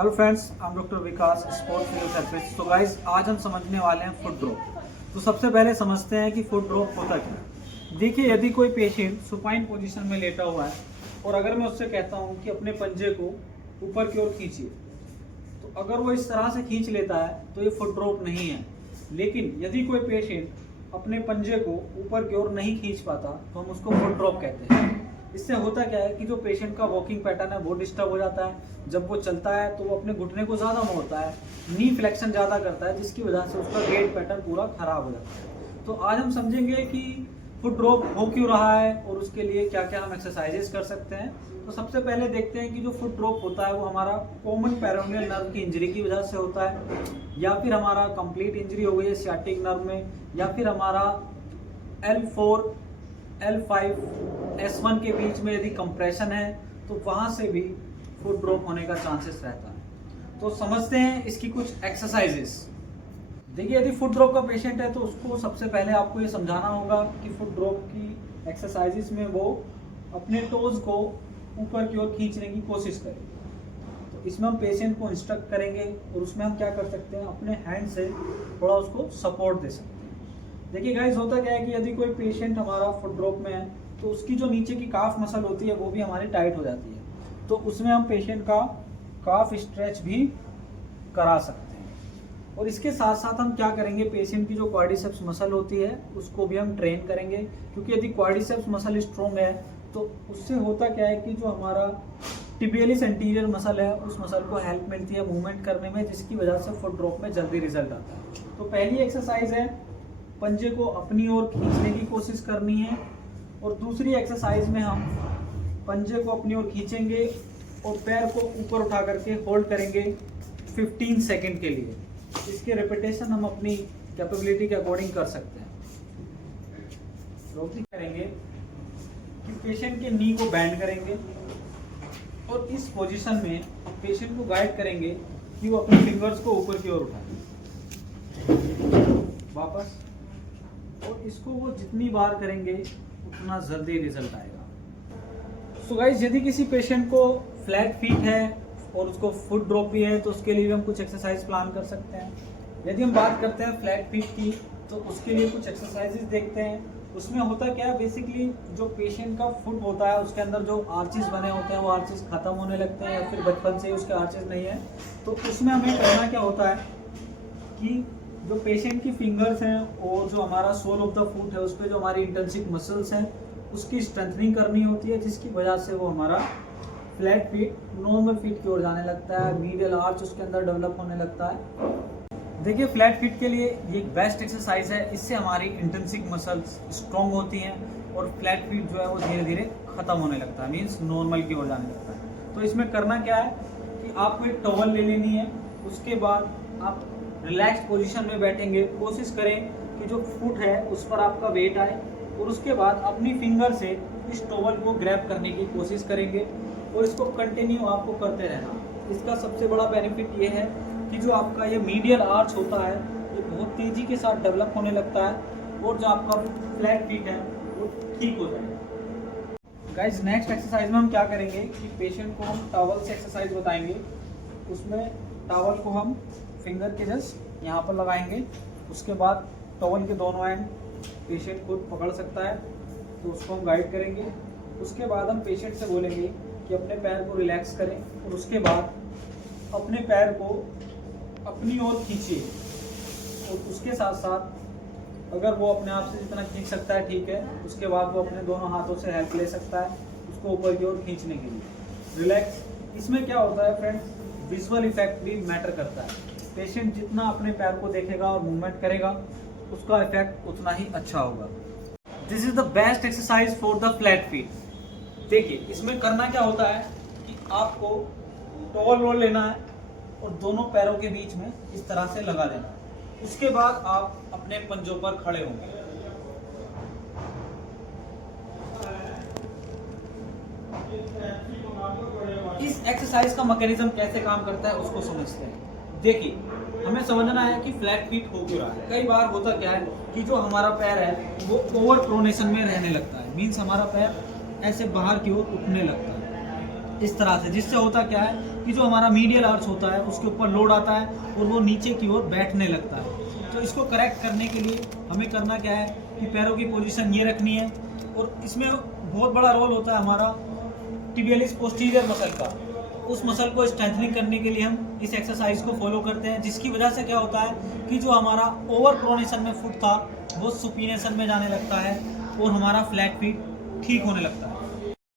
Hello friends, I am doctor Vikas, sports physiotherapist. तो guys, आज हम समझने वाले हैं फुट ड्रॉप। तो सबसे पहले समझते हैं कि फुट ड्रॉप होता क्या है। देखिए, यदि कोई पेशेंट सुपाइन पोजीशन में लेटा हुआ है और अगर मैं उससे कहता हूं कि अपने पंजे को ऊपर की ओर खींचिए, तो अगर वो इस तरह से खींच लेता है तो ये फुट ड्रॉप नहीं है। लेकिन यदि कोई पेशेंट अपने पंजे को ऊपर की ओर नहीं खींच पाता तो हम उसको फुट ड्रॉप कहते हैं। इससे होता क्या है कि जो पेशेंट का वॉकिंग पैटर्न है वो डिस्टर्ब हो जाता है। जब वो चलता है तो वो अपने घुटने को ज़्यादा मोड़ता है, नी फ्लेक्शन ज़्यादा करता है, जिसकी वजह से उसका गेट पैटर्न पूरा खराब हो जाता है। तो आज हम समझेंगे कि फुट ड्रॉप हो क्यों रहा है और उसके लिए क्या क्या हम एक्सरसाइजेस कर सकते हैं। तो सबसे पहले देखते हैं कि जो फुट ड्रॉप होता है वो हमारा कॉमन पेरोनियल नर्व की इंजरी की वजह से होता है, या फिर हमारा कंप्लीट इंजरी हो गई है सियाटिक नर्व में, या फिर हमारा L4 L5 S1 के बीच में यदि कंप्रेशन है तो वहां से भी फुट ड्रॉप होने का चांसेस रहता है। तो समझते हैं इसकी कुछ एक्सरसाइजेस। देखिए, यदि फुट ड्रॉप का पेशेंट है तो उसको सबसे पहले आपको ये समझाना होगा कि फुट ड्रॉप की एक्सरसाइजेस में वो अपने टोज को ऊपर की ओर खींचने की कोशिश करे। तो इसमें हम पेशेंट को इंस्ट्रक्ट करेंगे और उसमें हम क्या कर सकते हैं, अपने हैंड से थोड़ा उसको सपोर्ट दे सकते हैं। देखिए गाइस, होता क्या है कि यदि कोई पेशेंट हमारा फुट ड्रॉप में है तो उसकी जो नीचे की काफ मसल होती है वो भी हमारी टाइट हो जाती है। तो उसमें हम पेशेंट का काफ स्ट्रेच भी करा सकते हैं। और इसके साथ साथ हम क्या करेंगे, पेशेंट की जो क्वाड्रिसेप्स मसल होती है उसको भी हम ट्रेन करेंगे, क्योंकि यदि क्वाड्रिसेप्स मसल स्ट्रॉन्ग है तो उससे होता क्या है कि जो हमारा टिबियलिस एंटीरियर मसल है उस मसल को हेल्प मिलती है मूवमेंट करने में, जिसकी वजह से फुट ड्रॉप में जल्दी रिजल्ट आता है। तो पहली एक्सरसाइज है, पंजे को अपनी ओर खींचने की कोशिश करनी है। और दूसरी एक्सरसाइज में हम पंजे को अपनी ओर खींचेंगे और पैर को ऊपर उठा करके होल्ड करेंगे 15 सेकंड के लिए। इसके रिपीटेशन हम अपनी कैपेबिलिटी के अकॉर्डिंग कर सकते हैं। रोटी करेंगे कि पेशेंट के नी को बैंड करेंगे और इस पोजीशन में पेशेंट को गाइड करेंगे कि वो अपने फिंगर्स को ऊपर की ओर उठाए, वापस। और इसको वो जितनी बार करेंगे उतना जल्दी रिजल्ट आएगा। सो गाइस, यदि किसी पेशेंट को फ्लैट फीट है और उसको फुट ड्रॉप भी है तो उसके लिए भी हम कुछ एक्सरसाइज प्लान कर सकते हैं। यदि हम बात करते हैं फ्लैट फीट की तो उसके लिए कुछ एक्सरसाइजेस देखते हैं। उसमें होता क्या है, बेसिकली जो पेशेंट का फुट होता है उसके अंदर जो आर्चेस बने होते हैं वो आर्चेस खत्म होने लगते हैं, या फिर बचपन से ही उसके आर्चेस नहीं है। तो उसमें हमें करना क्या होता है कि जो पेशेंट की फिंगर्स हैं और जो हमारा सोल ऑफ द फुट है उस पर जो हमारी इंटर्नशिप मसल्स हैं उसकी स्ट्रेंथनिंग करनी होती है, जिसकी वजह से वो हमारा फ्लैट फीट नॉर्मल फीट की ओर जाने लगता है, मीडियल आर्च उसके अंदर डेवलप होने लगता है। देखिए, फ्लैट फीट के लिए ये एक बेस्ट एक्सरसाइज है। इससे हमारी इंटर्नशिप मसल्स स्ट्रॉन्ग होती हैं और फ्लैट फीट जो है वो धीरे धीरे खत्म होने लगता है, मीन्स नॉर्मल की ओर जाने लगता है। तो इसमें करना क्या है कि आपको एक टॉवल ले लेनी है, उसके बाद आप रिलैक्स पोजीशन में बैठेंगे। कोशिश करें कि जो फुट है उस पर आपका वेट आए और उसके बाद अपनी फिंगर से इस टॉवल को ग्रैब करने की कोशिश करेंगे और इसको कंटिन्यू आपको करते रहना। इसका सबसे बड़ा बेनिफिट ये है कि जो आपका ये मीडियल आर्च होता है ये बहुत तेज़ी के साथ डेवलप होने लगता है और जो आपका फ्लैट फीट है वो ठीक हो जाएगा। गाइस, नेक्स्ट एक्सरसाइज में हम क्या करेंगे कि पेशेंट को हम टॉवल से एक्सरसाइज बताएंगे। उसमें टॉवल को हम फिंगर के जस्ट यहाँ पर लगाएंगे, उसके बाद टॉवल के दोनों एंड पेशेंट खुद पकड़ सकता है तो उसको हम गाइड करेंगे। उसके बाद हम पेशेंट से बोलेंगे कि अपने पैर को रिलैक्स करें और उसके बाद अपने पैर को अपनी ओर खींचिए। और उसके साथ साथ अगर वो अपने आप से जितना खींच सकता है ठीक है, उसके बाद वो अपने दोनों हाथों से हेल्प ले सकता है उसको ऊपर की ओर खींचने के लिए। रिलैक्स। इसमें क्या होता है फ्रेंड्स, विजुअल इफेक्ट भी मैटर करता है। पेशेंट जितना अपने पैर को देखेगा और मूवमेंट करेगा उसका इफेक्ट उतना ही अच्छा होगा। This is the best exercise for the flat feet. देखिए, इसमें करना क्या होता है कि आपको टॉवल रोल लेना है और दोनों पैरों के बीच में इस तरह से लगा देना है। उसके बाद आप अपने पंजों पर खड़े होंगे। इस एक्सरसाइज का मैकेनिज्म कैसे काम करता है उसको समझते हैं। देखिए, हमें समझना है कि फ्लैट फीट हो क्यों रहा है। कई बार होता क्या है कि जो हमारा पैर है वो ओवर प्रोनेशन में रहने लगता है, मीन्स हमारा पैर ऐसे बाहर की ओर उठने लगता है इस तरह से, जिससे होता क्या है कि जो हमारा मीडियल आर्च होता है उसके ऊपर लोड आता है और वो नीचे की ओर बैठने लगता है। तो इसको करेक्ट करने के लिए हमें करना क्या है कि पैरों की पोजीशन ये रखनी है, और इसमें बहुत बड़ा रोल होता है हमारा टिबियलिस पोस्टीरियर मसल का। उस मसल को स्ट्रेंथनिंग करने के लिए हम इस एक्सरसाइज को फॉलो करते हैं, जिसकी वजह से क्या होता है कि जो हमारा ओवर प्रोनेशन में फुट था वो सुपीनेशन में जाने लगता है और हमारा फ्लैट फीट ठीक होने लगता है।